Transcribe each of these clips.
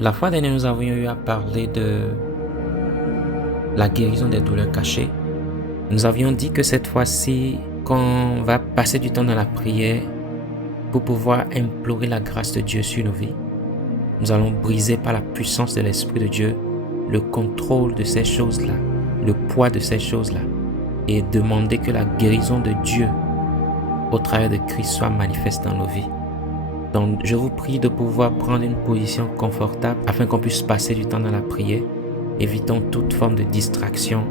La fois dernière, nous avions eu à parler de la guérison des douleurs cachées. Nous avions dit que cette fois-ci, qu'on va passer du temps dans la prière pour pouvoir implorer la grâce de Dieu sur nos vies. Nous allons briser par la puissance de l'Esprit de Dieu le contrôle de ces choses-là, le poids de ces choses-là, et demander que la guérison de Dieu au travers de Christ soit manifeste dans nos vies. Donc, je vous prie de pouvoir prendre une position confortable afin qu'on puisse passer du temps dans la prière. Évitons toute forme de distraction.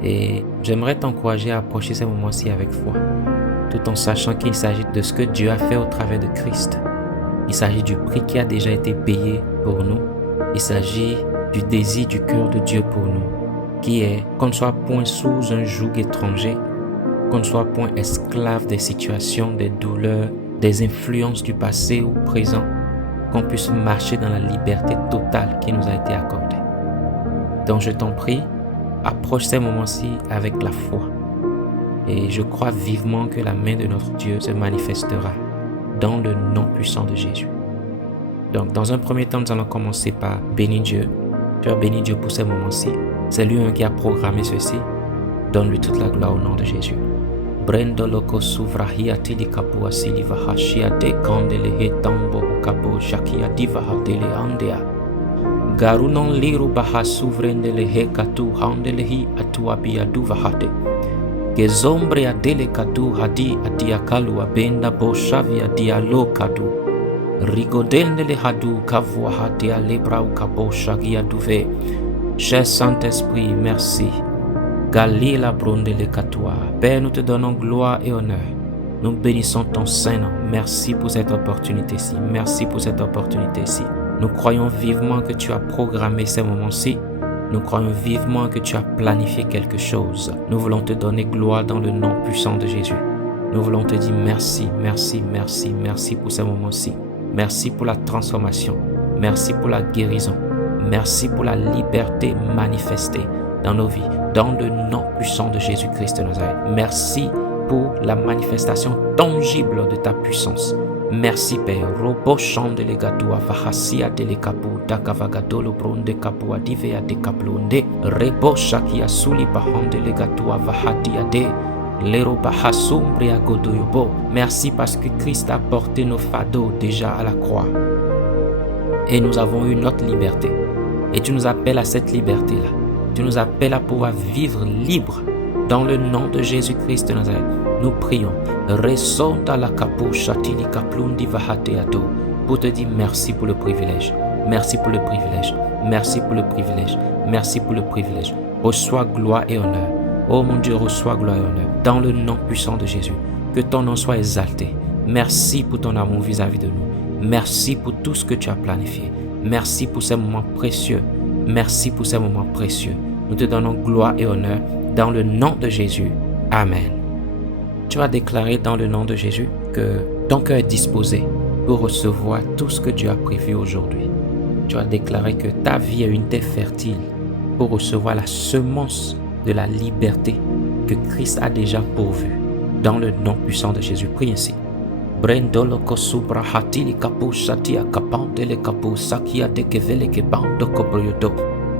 Et j'aimerais t'encourager à approcher ces moments-ci avec foi, tout en sachant qu'il s'agit de ce que Dieu a fait au travers de Christ. Il s'agit du prix qui a déjà été payé pour nous. Il s'agit du désir du cœur de Dieu pour nous, qui est qu'on ne soit point sous un joug étranger, qu'on ne soit point esclave des situations, des douleurs, des influences du passé ou présent, qu'on puisse marcher dans la liberté totale qui nous a été accordée. Donc je t'en prie, approche ces moments-ci avec la foi. Et je crois vivement que la main de notre Dieu se manifestera dans le nom puissant de Jésus. Donc dans un premier temps, nous allons commencer par bénir Dieu. Tu vas bénir Dieu pour ces moments-ci. C'est lui qui a programmé ceci. Donne-lui toute la gloire au nom de Jésus. Brendo loko suvrahia tili kapua siliva hashia de kandele he tambo kapo shakia diva hatele andea. Garunon liru baha suvrendele he katu handele hi atuabia duva hate. Gezombre adele kadu hadi adiakalu abenda bo shavia dialo kadu. Rigodendele hadu kavua hadia lebra u kabo shagia duve. Cher Saint-Esprit, merci. Galila brondele katoua. Père, nous te donnons gloire et honneur. Nous bénissons ton Saint-Nom. Merci pour cette opportunité-ci. Merci pour cette opportunité-ci. Nous croyons vivement que tu as programmé ces moments-ci. Nous croyons vivement que tu as planifié quelque chose. Nous voulons te donner gloire dans le nom puissant de Jésus. Nous voulons te dire merci, merci, merci, merci pour ces moments-ci. Merci pour la transformation. Merci pour la guérison. Merci pour la liberté manifestée dans nos vies, dans le nom puissant de Jésus-Christ de Nazareth. Merci pour la manifestation tangible de ta puissance. Merci Père. Robo chandele gatua vahasia dele kapu dakavagadolo bronde kapua divea de kaplonde rebo shakia suli bahandele gatua vahadia de lero bahasumbria godoyobo. Merci parce que Christ a porté nos fardeaux déjà à la croix et nous avons eu notre liberté. Et tu nous appelles à cette liberté-là. Tu nous appelles à pouvoir vivre libre dans le nom de Jésus-Christ de Nazareth. Nous prions. Pour te dire merci pour le privilège. Merci pour le privilège. Merci pour le privilège. Merci pour le privilège. Reçois gloire et honneur. Oh mon Dieu, reçois gloire et honneur. Dans le nom puissant de Jésus. Que ton nom soit exalté. Merci pour ton amour vis-à-vis de nous. Merci pour tout ce que tu as planifié. Merci pour ces moments précieux. Merci pour ces moments précieux. Nous te donnons gloire et honneur dans le nom de Jésus. Amen. Tu vas déclarer dans le nom de Jésus que ton cœur est disposé pour recevoir tout ce que Dieu a prévu aujourd'hui. Tu vas déclarer que ta vie est une terre fertile pour recevoir la semence de la liberté que Christ a déjà pourvue dans le nom puissant de Jésus. Prie ainsi. Brendolo kosubra hatili kapu shatia kapandele kapu sakia de kevele ke bando kobriodo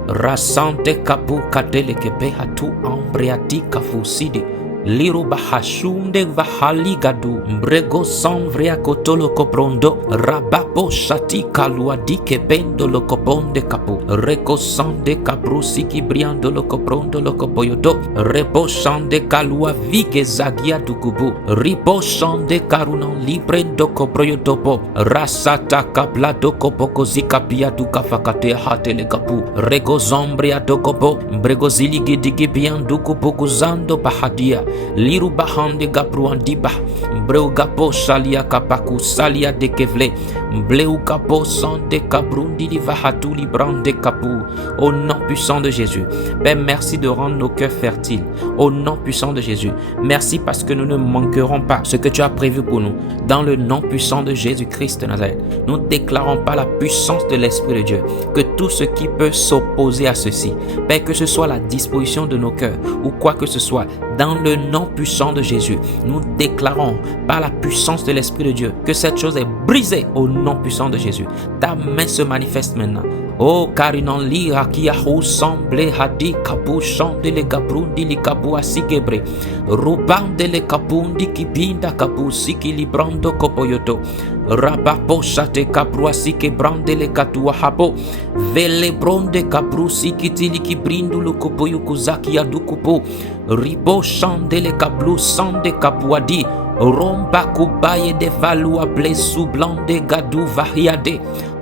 rasante kapu kadele ke behatu ambriati kafuside liru bahashunde vahali gadu mbrego sanvria kotolo koprondo rabapo shati kalua dike bendo lo kobonde kapu reko sande kabrusi kibriando lo koprondo lo koboyodo rebo shande kalua vige zagia dugubu ribo shande karunan libre do kobroyodobo rasata kabla do koboko zikapia du kafakate hatele kapu rego zombria do kobo mbrego ziligi digi biandu kubugu zando bahadia liru bahande gabruandiba mbreu gapo salia kapaku salia de kevle mbleu gapo sande kabrundi di vahatuli brande kapu. Au nom puissant de Jésus, Père, merci de rendre nos cœurs fertiles. Au nom puissant de Jésus, merci parce que nous ne manquerons pas ce que tu as prévu pour nous. Dans le nom puissant de Jésus-Christ de Nazareth, nous déclarons par la puissance de l'Esprit de Dieu que tout ce qui peut s'opposer à ceci, Père, que ce soit la disposition de nos cœurs ou quoi que ce soit, Dans le nom puissant de Jésus, nous déclarons par la puissance de l'Esprit de Dieu que cette chose est brisée au nom puissant de Jésus. Ta main se manifeste maintenant. Oh, car il en lira qui a ressemblé à des capous chante les caprundi les capous à sigebre. Rubande les capundi qui binda capous si qui librando copoyoto. Rabapo chate capruasi que brande les catua habo. Vele bronde caprusi qui tili qui brindu le copoyukuzaki a du copo. Ribo chante les capous sande capuadi. Romba kubaye de valua blesu blande gadu vahiade.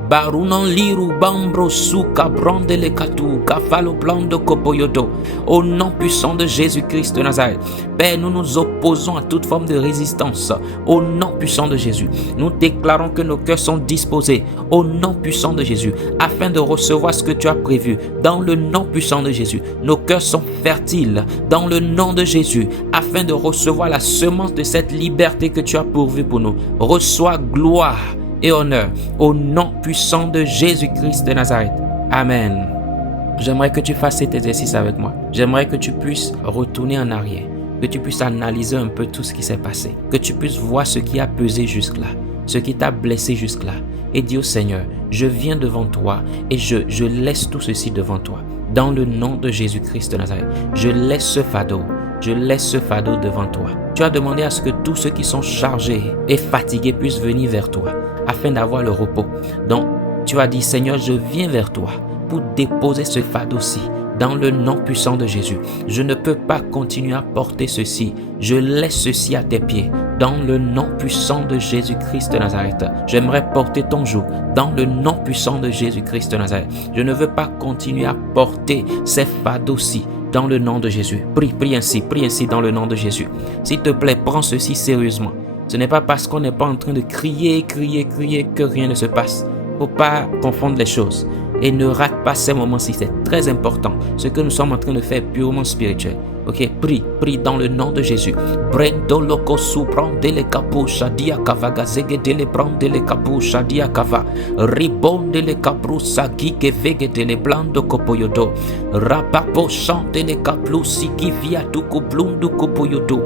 Barunan liru bambro suka brande le katu kafalo blando kopoyodo. Au nom puissant de Jésus-Christ de Nazareth, Père, nous nous opposons à toute forme de résistance. Au nom puissant de Jésus, nous déclarons que nos cœurs sont disposés au nom puissant de Jésus afin de recevoir ce que tu as prévu. Dans le nom puissant de Jésus, nos cœurs sont fertiles dans le nom de Jésus afin de recevoir la semence de cette liberté que tu as pourvue pour nous. Reçois gloire et honneur au nom puissant de Jésus-Christ de Nazareth. Amen. J'aimerais que tu fasses cet exercice avec moi. J'aimerais que tu puisses retourner en arrière, que tu puisses analyser un peu tout ce qui s'est passé, que tu puisses voir ce qui a pesé jusque-là, ce qui t'a blessé jusque-là, et dis au Seigneur, je viens devant toi et je laisse tout ceci devant toi. Dans le nom de Jésus-Christ de Nazareth, je laisse ce fardeau. Je laisse ce fardeau devant toi. Tu as demandé à ce que tous ceux qui sont chargés et fatigués puissent venir vers toi afin d'avoir le repos. Donc, tu as dit, Seigneur, je viens vers toi pour déposer ce fardeau-ci dans le nom puissant de Jésus. Je ne peux pas continuer à porter ceci. Je laisse ceci à tes pieds dans le nom puissant de Jésus-Christ de Nazareth. J'aimerais porter ton joug dans le nom puissant de Jésus-Christ de Nazareth. Je ne veux pas continuer à porter ces fardeaux-ci dans le nom de Jésus. Prie ainsi dans le nom de Jésus. S'il te plaît, prends ceci sérieusement. Ce n'est pas parce qu'on n'est pas en train de crier que rien ne se passe. Il ne faut pas confondre les choses. Et ne rate pas ces moments-ci, c'est très important. Ce que nous sommes en train de faire est purement spirituel. Ok, prie dans le nom de Jésus. Brendo loko su prende le capo shadia kava gazege de le prende le capo shadia kava. Ribonde le capru sagi que vege de le blando copoyodo. Rapapo chante le caplu sigi via tu coplundu copoyodo.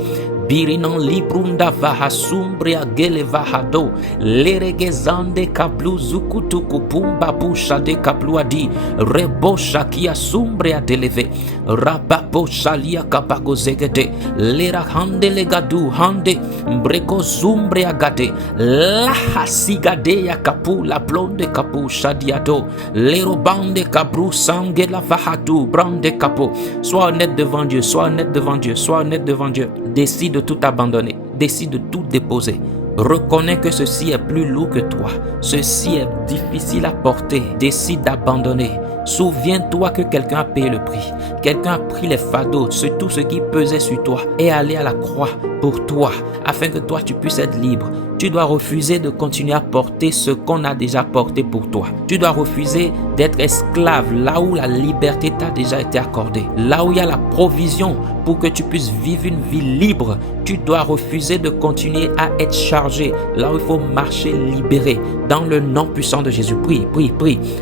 Birinan librunda vaha sumbria gele vahado. Leregezande kablu zukutuku pumba busha de kabluadi. Rebo shakia sumbria deleve. Rabapo shalia kabago zegede. Lera hande legadu hande. Breko zumbria gade. Laha sigade ya kapu la blonde kapu shadiado. Lero bande kabru sangue la vahatu brande kapo. Sois honnête devant Dieu, sois honnête devant Dieu, sois honnête devant Dieu. Décide de tout abandonner, décide de tout déposer. Reconnais que ceci est plus lourd que toi, ceci est difficile à porter. Décide d'abandonner. Souviens-toi que quelqu'un a payé le prix. Quelqu'un a pris les fardeaux, tout ce qui pesait sur toi, et allé à la croix pour toi, afin que toi tu puisses être libre. Tu dois refuser de continuer à porter ce qu'on a déjà porté pour toi. Tu dois refuser d'être esclave là où la liberté t'a déjà été accordée. Là où il y a la provision pour que tu puisses vivre une vie libre. Tu dois refuser de continuer à être chargé là où il faut marcher libéré. Dans le nom puissant de Jésus, prie.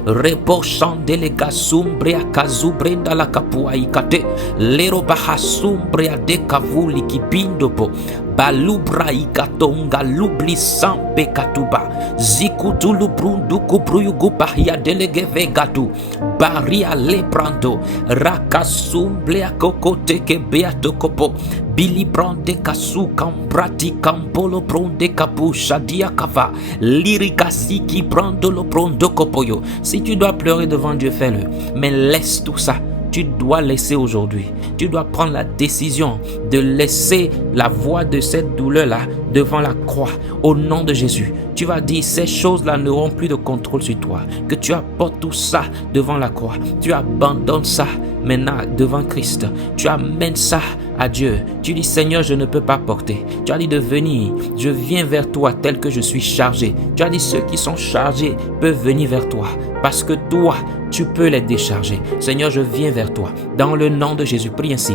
Repo chandelega sumbrea kazubrenda la kapua ikate. Lero baha sumbrea de kavuli kibindopo. Balubra ikatonga lubli sampe katuba. Zikutulu brundu kubruyugu bahia delege vegatu. Baria lebrando. Rakasumblea kokote ke beato kopo. Billy brande kasu kambrati kambolo bronde kapu shadia kava. Lirikasi ki brando lo brondo kopoyo. Si tu dois pleurer devant Dieu, fais-le. Mais laisse tout ça. Tu dois laisser aujourd'hui. Tu dois prendre la décision de laisser la voix de cette douleur-là devant la croix. Au nom de Jésus, tu vas dire ces choses-là n'auront plus de contrôle sur toi. Que tu apportes tout ça devant la croix. Tu abandonnes ça maintenant devant Christ. Tu amènes ça à Dieu. Tu dis Seigneur, je ne peux pas porter. Tu as dit de venir. Je viens vers toi tel que je suis chargé. Tu as dit ceux qui sont chargés peuvent venir vers toi. Parce que toi, tu peux les décharger. Seigneur, je viens vers toi. Dans le nom de Jésus, prie ainsi.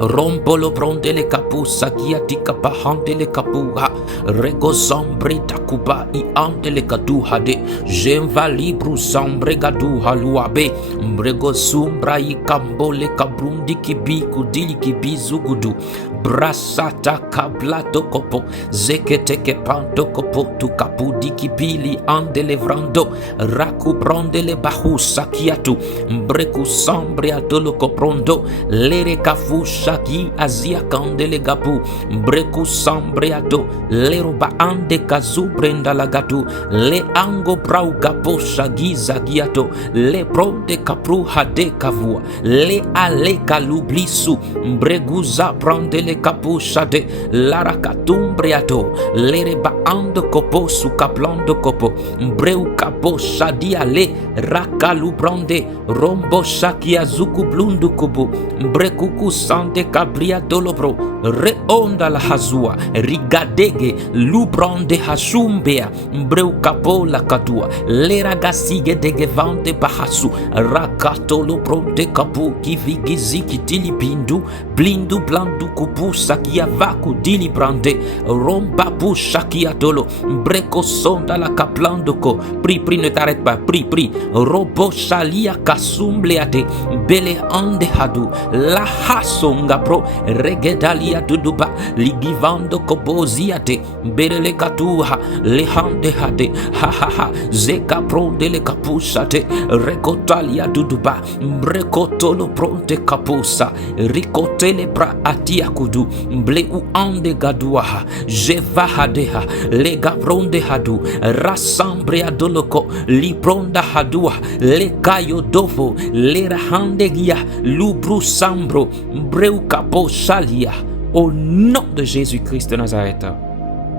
Rompolo pronde le capu, sakiati kapahante le capuha. Rego sombre takuba i ante le kadu hade. Jemva libru sombre gadu haluabe. Mbrego Sumbrayi kambole kabrundi kibi kudili kibi zugudu. Brasata kablato kopo zeketeke panto kopo tu kapudi kibili andele vrando raku brondele bahu sakiatu mbreku sambria dolo koprondo lere kafu shaki azia kandele gabu mbreku sambria do lero ba ande kazu brenda lagatu le ango brau gapo shagi zagiato le bronde kapru hade kavua le ale kalublisu mbregu za brandele kapusha de larakatumbriato lere baando kopo su kaplando kopo mbreu kapo shadia le rakalubrande rombo shakia zuku blundu kubu mbrekuku sante kabria dolobro re onda la hazua rigadege lubrande hasumbea mbreu kapo la kadua lera gasige dege vante bahasu rakato lubronde kapu kivigiziki tilipindu blindu blandu kupu sakia vaku dili brande romba bu shakia dolo breko sonda la kaplandoko pri ne t'arrête pas pri robo shalia kasumbleate bele ande hadu la hasonga bro regedalia duduba ligivando koboziate bele katuha le hande hade ha zeka pro dele kapusate rekotalia duduba brekotolo pronte kapusa rikotele bra atia kudu mble u ande gaduaha jeva hadeha le gavronde hadu rassemble adoloko libronda hadua le kayo dovo le rahande gia lubru sambro mbreu kapo shalia au nom de Jésus-Christ de Nazareth.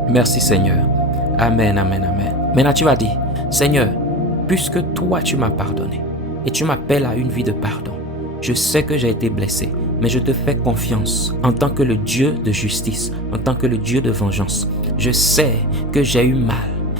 Merci Seigneur. Amen, amen, amen. Maintenant tu vas dire, Seigneur, puisque toi tu m'as pardonné et tu m'appelles à une vie de pardon, je sais que j'ai été blessé, mais je te fais confiance en tant que le Dieu de justice, en tant que le Dieu de vengeance. Je sais que j'ai eu mal.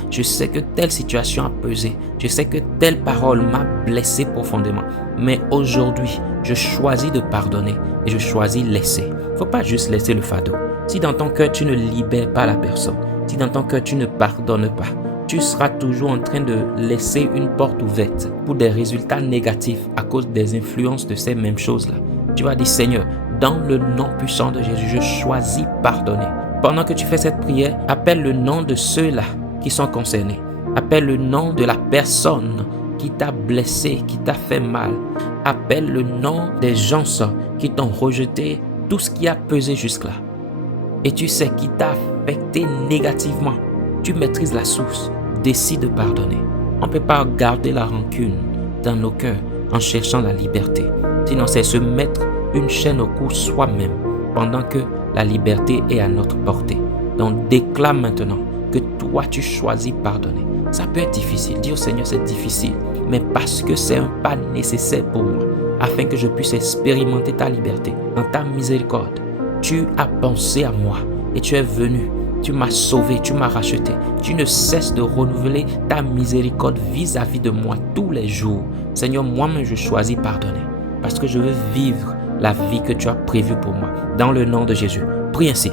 Je sais que telle situation a pesé. Je sais que telle parole m'a blessé profondément. Mais aujourd'hui, je choisis de pardonner et je choisis laisser. Faut pas juste laisser le fardeau. Si dans ton cœur, tu ne libères pas la personne, si dans ton cœur, tu ne pardonnes pas, tu seras toujours en train de laisser une porte ouverte pour des résultats négatifs à cause des influences de ces mêmes choses-là. Tu vas dire, Seigneur, dans le nom puissant de Jésus, je choisis pardonner. Pendant que tu fais cette prière, appelle le nom de ceux-là qui sont concernés. Appelle le nom de la personne qui t'a blessé, qui t'a fait mal. Appelle le nom des gens qui t'ont rejeté, tout ce qui a pesé jusque-là. Et tu sais qui t'a affecté négativement. Tu maîtrises la source. Décide de pardonner. On ne peut pas garder la rancune dans nos cœurs en cherchant la liberté. Sinon, c'est se mettre une chaîne au cou soi-même pendant que la liberté est à notre portée. Donc, déclame maintenant que toi, tu choisis pardonner. Ça peut être difficile. Dire au Seigneur, c'est difficile. Mais parce que c'est un pas nécessaire pour moi, afin que je puisse expérimenter ta liberté dans ta miséricorde. Tu as pensé à moi et tu es venu. Tu m'as sauvé, tu m'as racheté. Tu ne cesses de renouveler ta miséricorde vis-à-vis de moi tous les jours. Seigneur, moi-même, je choisis pardonner parce que je veux vivre la vie que tu as prévue pour moi. Dans le nom de Jésus. Prie ainsi.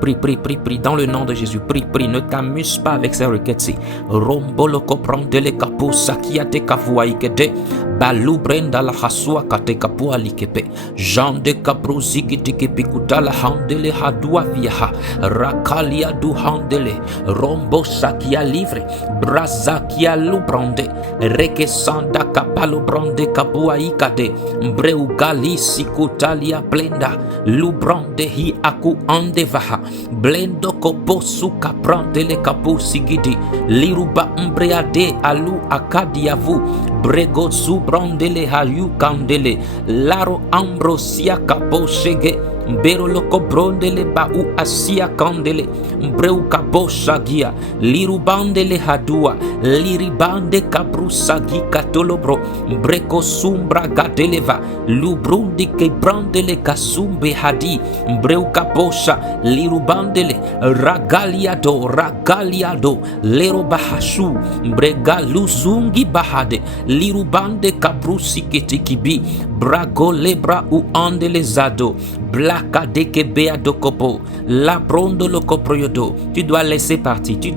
Prie, dans le nom de Jésus, prie, ne t'amuse pas avec ces requêtes-ci. Rombolo comprende les capos, sakiate kavuaikede, balou brenda la hasua kate kapua likepe, Jean de capro zigitike pikuta la handele hadua viaha, rakalia du handele, rombo sakia livre, brazakia lubrande, reke sanda kapalo brande kapua ikade, mbreu gali sikutalia blenda, lubrande hi aku andevaha, blendo kopo suka prandele kapu sigidi liruba mbreade alu akadiavu brego zubrandele hayu kandele laro ambrosia kapo shege mbero loko brondele bau asia kandele mbreu kapo shagia lirubandele hadua liribande kapru sagi katolobro mbreko sumbra gadeleva lubrundi ke brandele kasumbe hadi mbreu kaposha lirubandele ragaliado lero bahashu mbrega luzungi bahade lirubande kaprusi ketikibi brago lebra u andele zado blaka deke bea dokopo la brondo lo koproyodo. Tu dois laisser partir, tu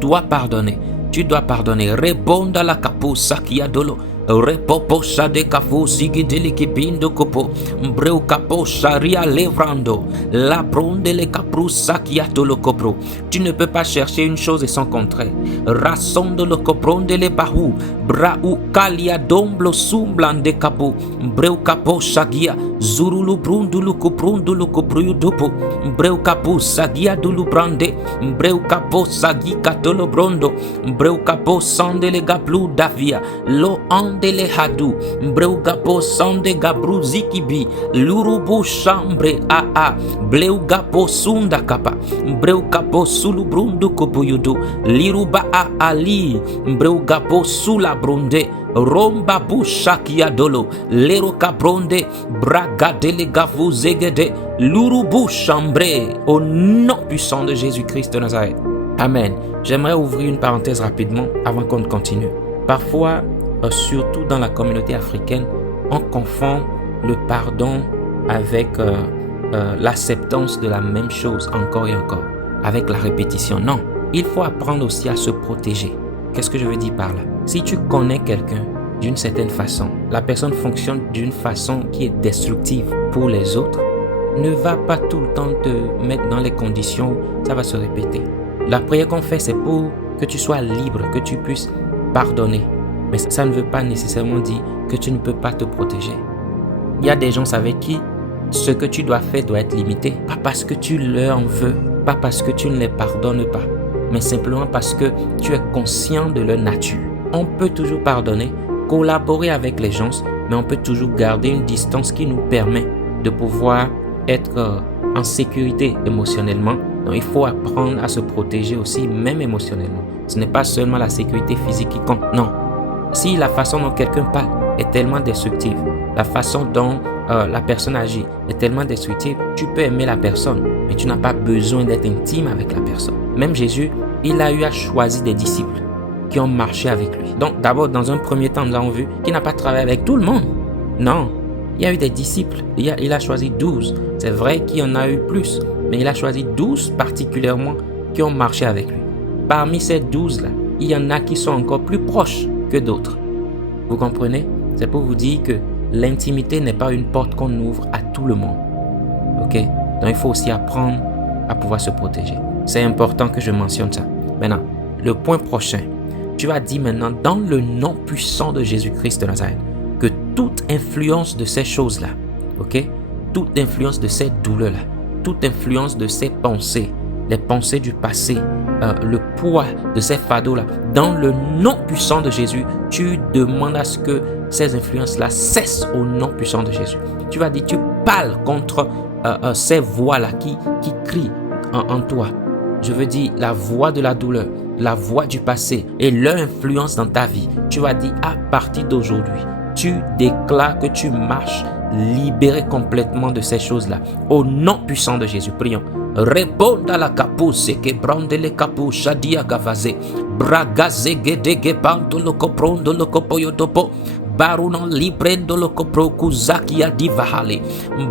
dois pardonner, rebonda la kapo sakia dolo Repopo shade kafu sigidele kibindo kopo. Breu kapo sharia levrando. La bronde le capru sakiato le copro. Tu ne peux pas chercher une chose et son contraire. Rassondo le copronde le bahou. Brau kalia domblo sumblande kapo. Breu kapo shagia. Zurulu brundulu coprundulu copru dopo. Breu kapo sagia dulu brande. Breu kapo sagi katolo brondo. Breu kapo sande le gablu davia. Lo ande le hadu. Breu kapo sande gabru zikibi. Lurubu chambre a. Bleu gapo sunda kapa. Breu kapo sulu brundu kopuyudu. Liruba a ali. Breu gapo sula brunde. Romba bushakia dolo. Lero kapronde. Braga dele gavu zegede. Lurubu chambre. Au nom puissant de Jésus-Christ de Nazareth. Amen. J'aimerais ouvrir une parenthèse rapidement avant qu'on continue. Parfois, surtout dans la communauté africaine, on confond le pardon avec l'acceptance de la même chose encore et encore, avec la répétition. Non, il faut apprendre aussi à se protéger. Qu'est-ce que je veux dire par là? Si tu connais quelqu'un d'une certaine façon, la personne fonctionne d'une façon qui est destructive pour les autres, ne va pas tout le temps te mettre dans les conditions où ça va se répéter. La prière qu'on fait, c'est pour que tu sois libre, que tu puisses pardonner. Mais ça ne veut pas nécessairement dire que tu ne peux pas te protéger. Il y a des gens avec qui ce que tu dois faire doit être limité. Pas parce que tu leur en veux, pas parce que tu ne les pardonnes pas, mais simplement parce que tu es conscient de leur nature. On peut toujours pardonner, collaborer avec les gens, mais on peut toujours garder une distance qui nous permet de pouvoir être en sécurité émotionnellement. Donc il faut apprendre à se protéger aussi, même émotionnellement. Ce n'est pas seulement la sécurité physique qui compte, non. Si la façon dont quelqu'un parle est tellement destructive, la façon dont la personne agit est tellement destructive, tu peux aimer la personne, mais tu n'as pas besoin d'être intime avec la personne. Même Jésus, il a eu à choisir des disciples qui ont marché avec lui. Donc d'abord, dans un premier temps, nous avons vu qu'il n'a pas travaillé avec tout le monde. Non, il y a eu des disciples. Il a choisi 12. C'est vrai qu'il y en a eu plus, mais il a choisi 12 particulièrement qui ont marché avec lui. Parmi ces 12-là, il y en a qui sont encore plus proches que d'autres. Vous comprenez? C'est pour vous dire que l'intimité n'est pas une porte qu'on ouvre à tout le monde. Ok? Donc il faut aussi apprendre à pouvoir se protéger. C'est important que je mentionne ça. Maintenant, le point prochain. Tu vas dire maintenant, dans le nom puissant de Jésus-Christ de Nazareth, que toute influence de ces choses-là, ok? Toute influence de ces douleurs-là, toute influence de ces pensées, les pensées du passé, le poids de ces fardeaux-là, dans le nom puissant de Jésus, tu demandes à ce que ces influences-là cessent au nom puissant de Jésus. Tu vas dire, tu parles contre ces voix-là qui crient en toi. Je veux dire, la voix de la douleur, la voix du passé et leur influence dans ta vie. Tu vas dire, à partir d'aujourd'hui, tu déclares que tu marches libéré complètement de ces choses-là. Au nom puissant de Jésus, prions. Réponds à la capousse que brande les capouches shadia gavaze bragaze gedege banto lo coprondo lo copoyo topo barunan librendo lo copro kuzakia divahale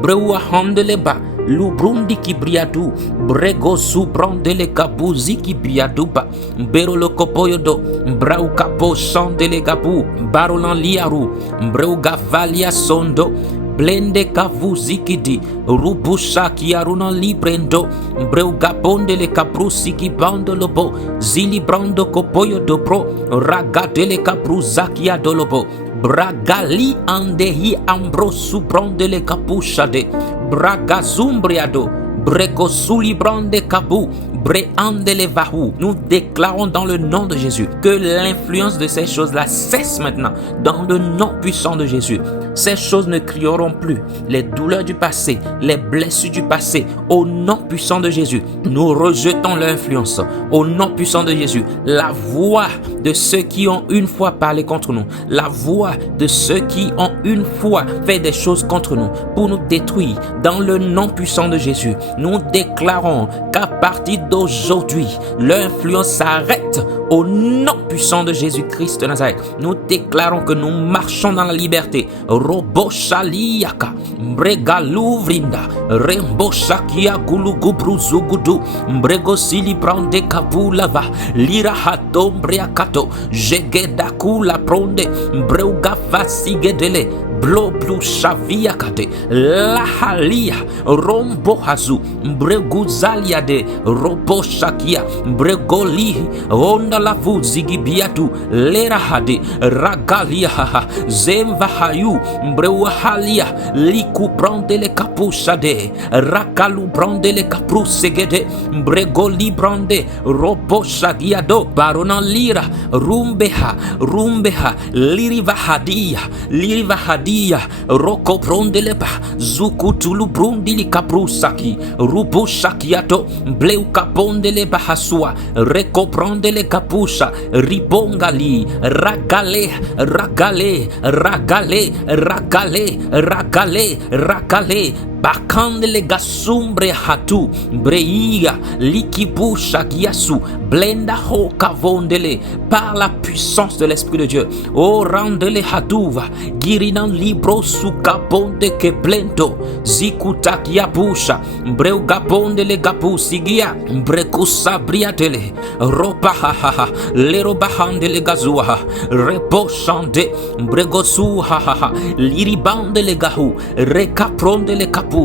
brewa handele ba lubrundi ki briadu brego su brande le kabuzi ki briadu ba bero lo copoyo do brau capo sandele gabu barulan liaru breu gavalia sondo Blende kavu zikidi rubusha kiaruna librendo breu gabonde le kapru siki bando lobo zili brando kopoyo dobro ragadele kapru zakia dolobo bragali andehi ambro subronde le kapusha de braga zumbriado breko suli brande kabu Bréandele vahu. Nous déclarons dans le nom de Jésus que l'influence de ces choses-là cesse maintenant dans le nom puissant de Jésus. Ces choses ne crieront plus. Les douleurs du passé, les blessures du passé, au nom puissant de Jésus, nous rejetons leur influence. Au nom puissant de Jésus, la voix de ceux qui ont une fois parlé contre nous, la voix de ceux qui ont une fois fait des choses contre nous pour nous détruire, dans le nom puissant de Jésus, Nous déclarons qu'à partir d'aujourd'hui, l'influence s'arrête au nom puissant de Jésus-Christ de Nazareth. Nous déclarons que nous marchons dans la liberté. Robo Shaliaka, Bregalou Vrinda, Rembo Shakia Gulugubru Zugudu, Brego Sili Brande Kabulava, Lira Hato Breakato, Jegedaku La Pronde, Breuga Fasigedele, Blo Blue Shaviakate, Lahalia, Rombo Hazu, Breguzalia de Robo Shakia, Bregoli, Honda la Zigibiatu, Lera Hade, Ragalia, Zemvahayu, Breuhalia, Liku Brande le Capuchade, Rakalu Brande le Capru Segede, Bregoli Brande, Robo Shagiado, Barona Lira, Rumbeha, Lirivahadia, Roko Brondelepa, Zukutulu Brundili Caprusaki, Rubu Shakiato, Bleu Capondele Bahasua, Reko Brondele Capusha, Ribongali, Ragale, Bakandele Gasumbre Hatu, Breia, Likibusha Giasu, Blenda Ho Kavondele, par la puissance de l'Esprit de Dieu. Oh, Randele Hatuva, Girinan Libro Sukaponde Keplento, Zikuta Kiabusha, Breu Gapondele Gapusigia, Brekusa Briatele, Robahaha, Lerobahandele Gazua, Reposhande, Bregosuha, Liribandele Gahu, Recapronde Kapusa,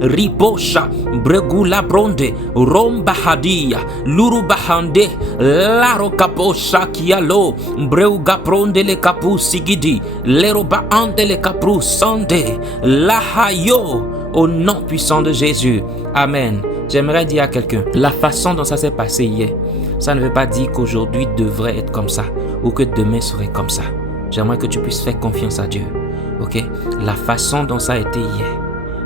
Ribosha, Bregula Bronde, Rombahadia, Lurubahande, Laro Kaposha Kialo, Breuga Bronde le Kapu Sigidi, Leroba Ande le Kapru Sande, Lahayo, au nom puissant de Jésus. Amen. J'aimerais dire à quelqu'un, la façon dont ça s'est passé hier, ça ne veut pas dire qu'aujourd'hui devrait être comme ça ou que demain serait comme ça. J'aimerais que tu puisses faire confiance à Dieu. Ok? La façon dont ça a été hier,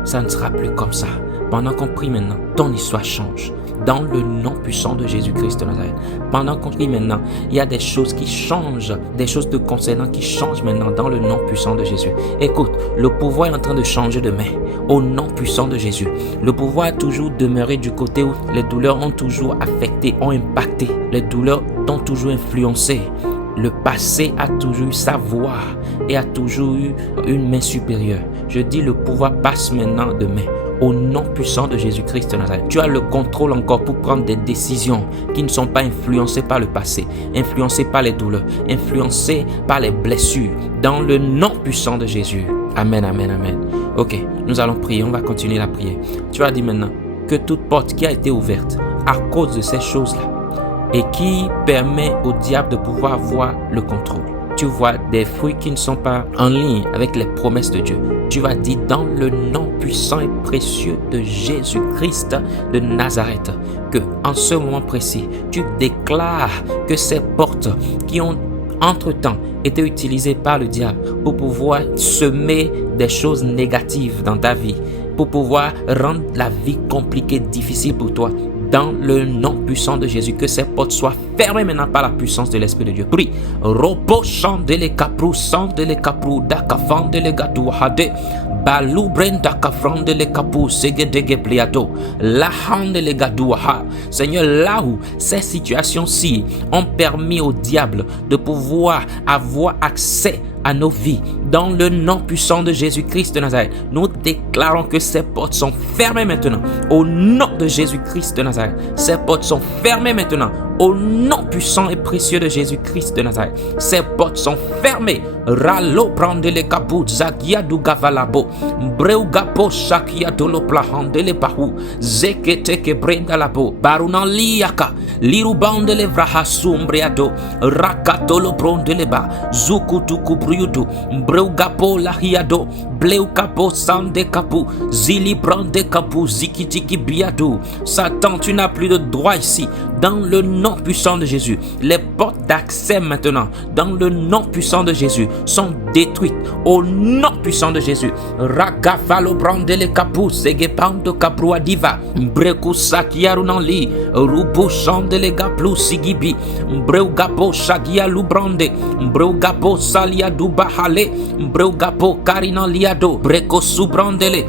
ça ne sera plus comme ça. Pendant qu'on prie maintenant, ton histoire change. Dans le nom puissant de Jésus-Christ de Nazareth. Pendant qu'on prie maintenant, il y a des choses qui changent, des choses te concernant qui changent maintenant dans le nom puissant de Jésus. Écoute, le pouvoir est en train de changer de main. Au nom puissant de Jésus. Le pouvoir a toujours demeuré du côté où les douleurs ont toujours affecté, ont impacté. Les douleurs t'ont toujours influencé. Le passé a toujours eu sa voix et a toujours eu une main supérieure. Je dis le pouvoir passe maintenant de main. Au nom puissant de Jésus-Christ de Nazareth. Tu as le contrôle encore pour prendre des décisions qui ne sont pas influencées par le passé, influencées par les douleurs, influencées par les blessures. Dans le nom puissant de Jésus. Amen, amen, amen. Ok, nous allons prier, on va continuer la prière. Tu as dit maintenant que toute porte qui a été ouverte à cause de ces choses-là et qui permet au diable de pouvoir avoir le contrôle. Tu vois des fruits qui ne sont pas en ligne avec les promesses de Dieu. Tu vas dire dans le nom puissant et précieux de Jésus-Christ de Nazareth que en ce moment précis, tu déclares que ces portes qui ont entre-temps été utilisées par le diable pour pouvoir semer des choses négatives dans ta vie, pour pouvoir rendre la vie compliquée, difficile pour toi, dans le nom puissant de Jésus, que ces portes soient fermées maintenant par la puissance de l'Esprit de Dieu. Prie. Robo chandele kapru sandele kapru dakafandele gadu hade balu brenda kafrandele kapu segedege pliado la handele gadu ha. Seigneur, là où ces situations-ci ont permis au diable de pouvoir avoir accès à nos vies, dans le nom puissant de Jésus-Christ de Nazareth, nous déclarons que ces portes sont fermées maintenant. Au nom de Jésus-Christ de Nazareth, ces portes sont fermées maintenant. Au nom puissant et précieux de Jésus-Christ de Nazareth, ces portes sont fermées. Ralo brandele kapu zagia du gavalabo, breugapo shakia dolo plahandele pahu, zekete ke brenda labo, barunan liaka, lirubandele vrahasumbriado, rakatolo brondele ba, zukutuku bruyudu, breugapo lahiado, bleukapo sande kapu, zili brande kapu, zikitiki biado. Satan, tu n'as plus de droit ici. Dans le nom puissant de Jésus, les portes d'accès maintenant, dans le nom puissant de Jésus, sont détruites. Au nom puissant de Jésus, Ragafalo brandele kapu, segepando kaprua diva, breku sakiarunanli, rubu chandele gaplu sigibi, breugapo shagia lubrande, breugapo salia dubahale, breugapo karina liado, breko subrandele,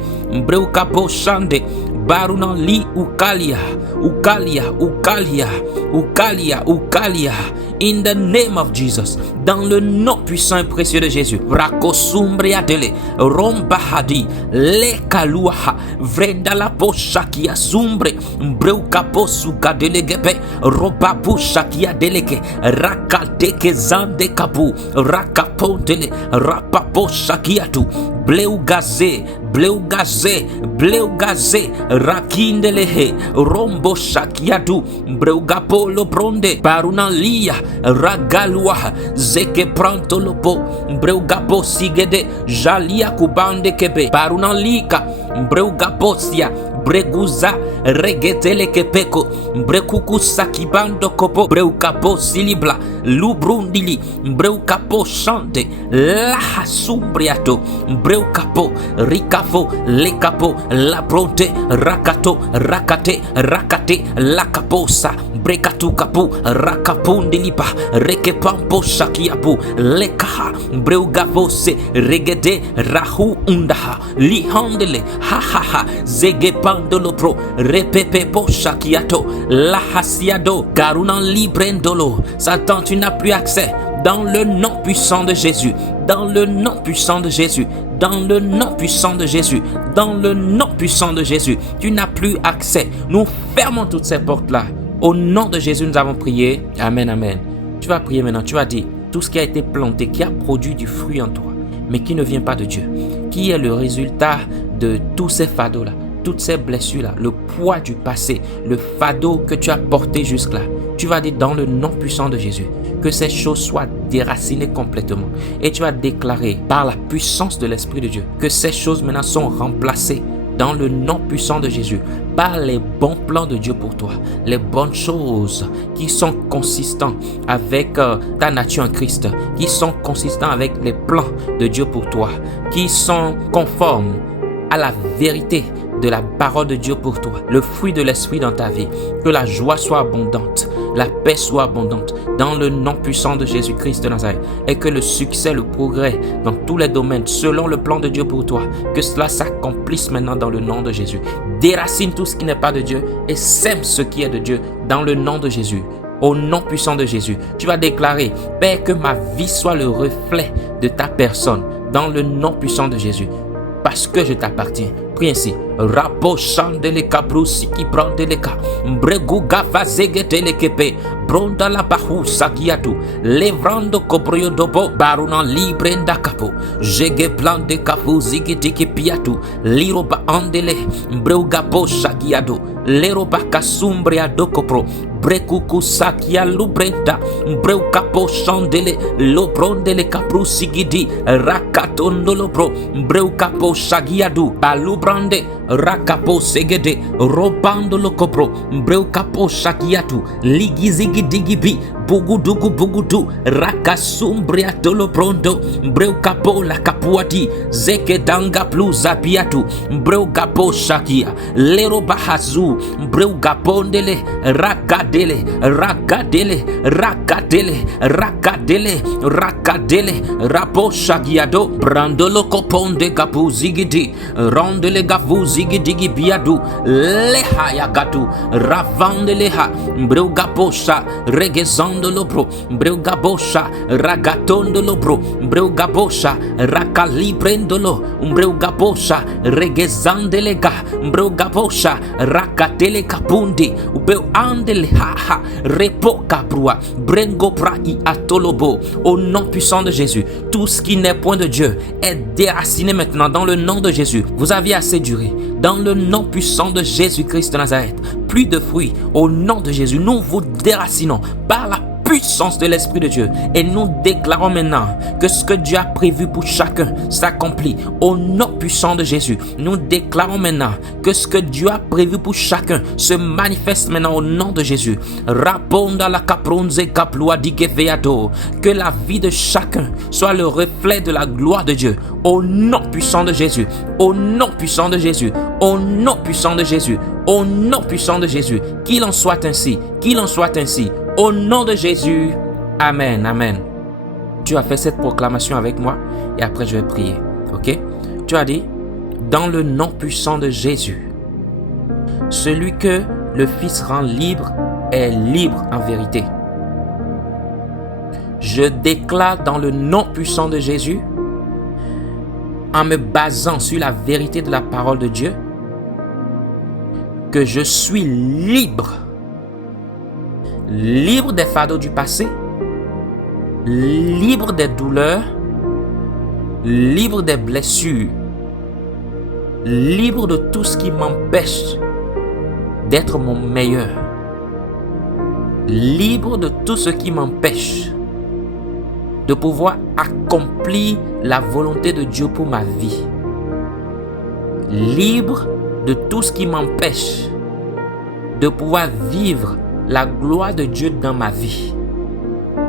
breugapo shande, Barunan li ukalia, ukalia, ukalia, ukalia, ukalia. In the name of Jesus, dans le nom puissant et précieux de Jésus, Rakosumbria dele, Rombahadi, Le Kaluaha, Vrendala Poshakia Sumbre, Breukaposuka delegepe, Robabushakia deleke, Rakateke Zande Kapu, Rakapontele, Rapaposhakiatu, Bleugaze, Bleugaze, Bleugaze, Rakindelehe, Rombo Shakiadu, Breugapolo Bronde, Barunalia, Ragalua, Zeke Prantolopo, Breugapo Sigede, Jalia Kubande Kebe, Barunalika, Breugaposia, Breguza, Regetele Kepeko, Brekuku Sakibando Kopo, Breukapo Silibla, Lubrundili, Breukapo Chante, Laha Sumbriato, Breukapo, Ricafo, Lecapo, La Bronte, Rakato, Rakate, Rakate, Lakaposa, Brekatu Kapu, Rakapundilipa, Rekepampo Shakiapu, Lekaha, Breugavose, Regede, Rahu Undaha, Lihandele, Hahaha, Zegepandolo Pro, Repepepo Shakiato, Lahasiado, Garunan Librendolo. Satan, tu n'as plus accès. Dans le nom puissant de Jésus, dans le nom puissant de Jésus, dans le nom puissant de Jésus, dans le nom puissant de Jésus, tu n'as plus accès. Nous fermons toutes ces portes-là. Au nom de Jésus, nous avons prié. Amen, amen. Tu vas prier maintenant. Tu vas dire tout ce qui a été planté, qui a produit du fruit en toi, mais qui ne vient pas de Dieu, qui est le résultat de tous ces fardeaux-là, toutes ces blessures-là, le poids du passé, le fardeau que tu as porté jusque-là. Tu vas dire dans le nom puissant de Jésus que ces choses soient déracinées complètement. Et tu vas déclarer par la puissance de l'Esprit de Dieu que ces choses maintenant sont remplacées dans le nom puissant de Jésus par les bons plans de Dieu pour toi, les bonnes choses qui sont consistantes avec ta nature en Christ, qui sont consistantes avec les plans de Dieu pour toi, qui sont conformes à la vérité de la parole de Dieu pour toi, le fruit de l'esprit dans ta vie, que la joie soit abondante, la paix soit abondante dans le nom puissant de Jésus-Christ de Nazareth, et que le succès, le progrès dans tous les domaines selon le plan de Dieu pour toi, que cela s'accomplisse maintenant dans le nom de Jésus. Déracine tout ce qui n'est pas de Dieu et sème ce qui est de Dieu dans le nom de Jésus. Au nom puissant de Jésus, tu vas déclarer: Père, que ma vie soit le reflet de ta personne dans le nom puissant de Jésus, parce que je t'appartiens. Prie ainsi. Rapo chandele kabrusi ki prendele ka bregu gafa zegetele kepe bronda la bahu sagiatu levrando kobryo dobo baruna librenda kapo jege plande kafu zigitiki piatu liroba andele breugapo sagiado leroba kasumbria dokopro brekuku sakia lubrenda breukapo chandele lo prondele kapru sigidi rakatondolo bro breukapo sagiadu balubrande Rakapo segede robando lo kopro breukapo shakiatu ligizigi digibi bugudu rakasumbria tolo prondo breukapo la kapuati zeke danga pluza piatu breukapo shakia lero bahazu breukapondele rakadele rapo shakiado brandolo koponde kapu zigidi rondele gavu zigidigi biadu leha yagatu ravande leha breugaposha regezando lobro breugabosha ragatondo lobro breugabosha rakaliprendolo breugabosha regezande lega breugabosha rakatele kapundi ubeu andele haha repoka brua brengo prai atolobo. Au nom puissant de Jésus, tout ce qui n'est point de Dieu est déraciné maintenant dans le nom de Jésus. Vous aviez assez duré. Dans le nom puissant de Jésus-Christ de Nazareth, plus de fruits. Au nom de Jésus, nous vous déracinons par la puissance de l'Esprit de Dieu. Et nous déclarons maintenant que ce que Dieu a prévu pour chacun s'accomplit. Au nom puissant de Jésus, nous déclarons maintenant que ce que Dieu a prévu pour chacun se manifeste maintenant au nom de Jésus. Raponda la capronze caplua di geveado. Que la vie de chacun soit le reflet de la gloire de Dieu. Au nom puissant de Jésus. Au nom puissant de Jésus. Au nom puissant de Jésus. Au nom puissant de Jésus. Qu'il en soit ainsi. Qu'il en soit ainsi. Au nom de Jésus, Amen, Amen. Tu as fait cette proclamation avec moi et après je vais prier, ok? Tu as dit, dans le nom puissant de Jésus, Celui que le Fils rend libre est libre en vérité. Je déclare dans le nom puissant de Jésus, en me basant sur la vérité de la parole de Dieu, que je suis libre. Libre des fardeaux du passé, libre des douleurs, libre des blessures, libre de tout ce qui m'empêche d'être mon meilleur, libre de tout ce qui m'empêche de pouvoir accomplir la volonté de Dieu pour ma vie, libre de tout ce qui m'empêche de pouvoir vivre la gloire de Dieu dans ma vie.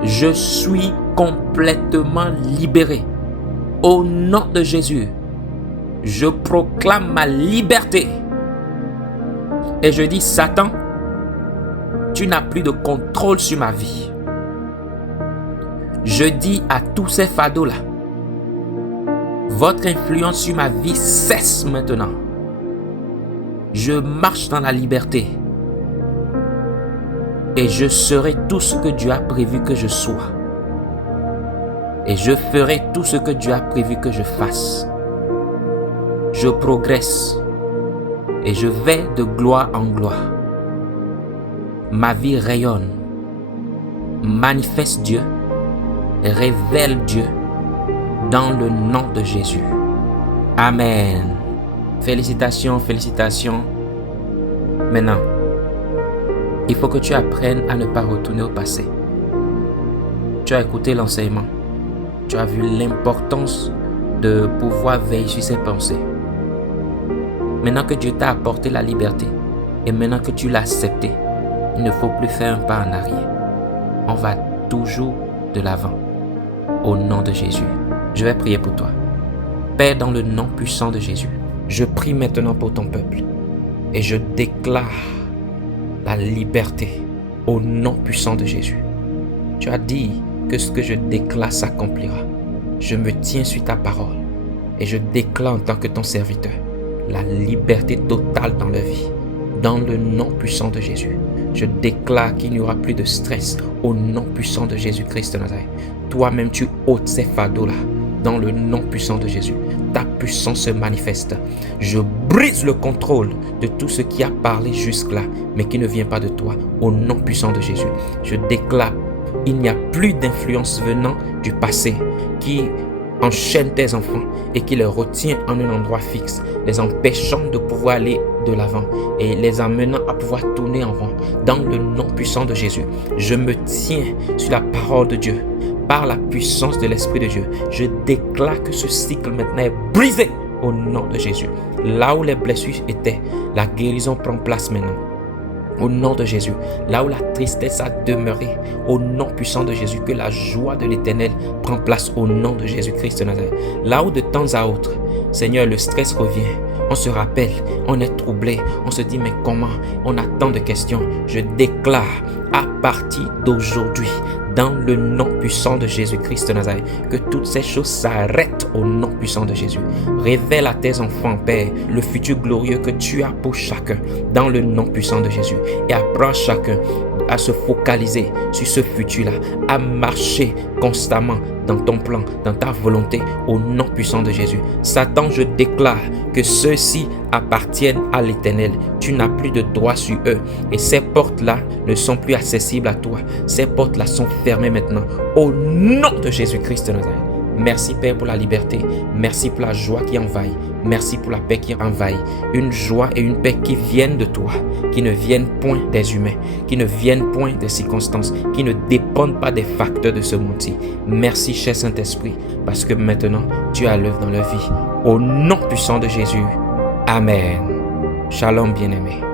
Je suis complètement libéré. Au nom de Jésus, je proclame ma liberté. Et je dis, Satan, tu n'as plus de contrôle sur ma vie. Je dis à tous ces fardeaux-là, votre influence sur ma vie cesse maintenant. Je marche dans la liberté. Et je serai tout ce que Dieu a prévu que je sois. Et je ferai tout ce que Dieu a prévu que je fasse. Je progresse. Et je vais de gloire en gloire. Ma vie rayonne. Manifeste Dieu. Révèle Dieu. Dans le nom de Jésus. Amen. Félicitations, félicitations. Maintenant, il faut que tu apprennes à ne pas retourner au passé. Tu as écouté l'enseignement. Tu as vu l'importance de pouvoir veiller sur ses pensées. Maintenant que Dieu t'a apporté la liberté et maintenant que tu l'as accepté, il ne faut plus faire un pas en arrière. On va toujours de l'avant. Au nom de Jésus, je vais prier pour toi. Père, dans le nom puissant de Jésus, je prie maintenant pour ton peuple et je déclare la liberté au nom puissant de Jésus. Tu as dit que ce que je déclare s'accomplira. Je me tiens sur ta parole et je déclare en tant que ton serviteur la liberté totale dans leur vie. Dans le nom puissant de Jésus, je déclare qu'il n'y aura plus de stress au nom puissant de Jésus-Christ de Nazareth. Toi-même, tu ôtes ces fardeaux-là. Dans le nom puissant de Jésus, ta puissance se manifeste. Je brise le contrôle de tout ce qui a parlé jusque-là, mais qui ne vient pas de toi. Au nom puissant de Jésus, je déclare, il n'y a plus d'influence venant du passé qui enchaîne tes enfants et qui les retient en un endroit fixe, les empêchant de pouvoir aller de l'avant et les amenant à pouvoir tourner en rond. Dans le nom puissant de Jésus, je me tiens sur la parole de Dieu. Par la puissance de l'Esprit de Dieu, je déclare que ce cycle maintenant est brisé au nom de Jésus. Là où les blessures étaient, la guérison prend place maintenant. Au nom de Jésus, là où la tristesse a demeuré, au nom puissant de Jésus, que la joie de l'Éternel prend place au nom de Jésus-Christ de Nazareth. Là où de temps à autre, Seigneur, le stress revient, on se rappelle, on est troublé, on se dit mais comment, on a tant de questions. Je déclare à partir d'aujourd'hui, dans le nom puissant de Jésus-Christ de Nazareth, que toutes ces choses s'arrêtent au nom puissant de Jésus. Révèle à tes enfants, Père, le futur glorieux que tu as pour chacun, dans le nom puissant de Jésus. Et apprends chacun à se focaliser sur ce futur-là, à marcher constamment dans ton plan, dans ta volonté, au nom puissant de Jésus. Satan, je déclare que ceux-ci appartiennent à l'Éternel. Tu n'as plus de droit sur eux. Et ces portes-là ne sont plus accessibles à toi. Ces portes-là sont fermées maintenant. Au nom de Jésus-Christ de Nazareth. Merci Père pour la liberté. Merci pour la joie qui envahit. Merci pour la paix qui envahit. Une joie et une paix qui viennent de toi, qui ne viennent point des humains, qui ne viennent point des circonstances, qui ne dépendent pas des facteurs de ce monde-ci. Merci cher Saint-Esprit, parce que maintenant tu as l'œuvre dans leur vie. Au nom puissant de Jésus. Amen. Shalom bien-aimé.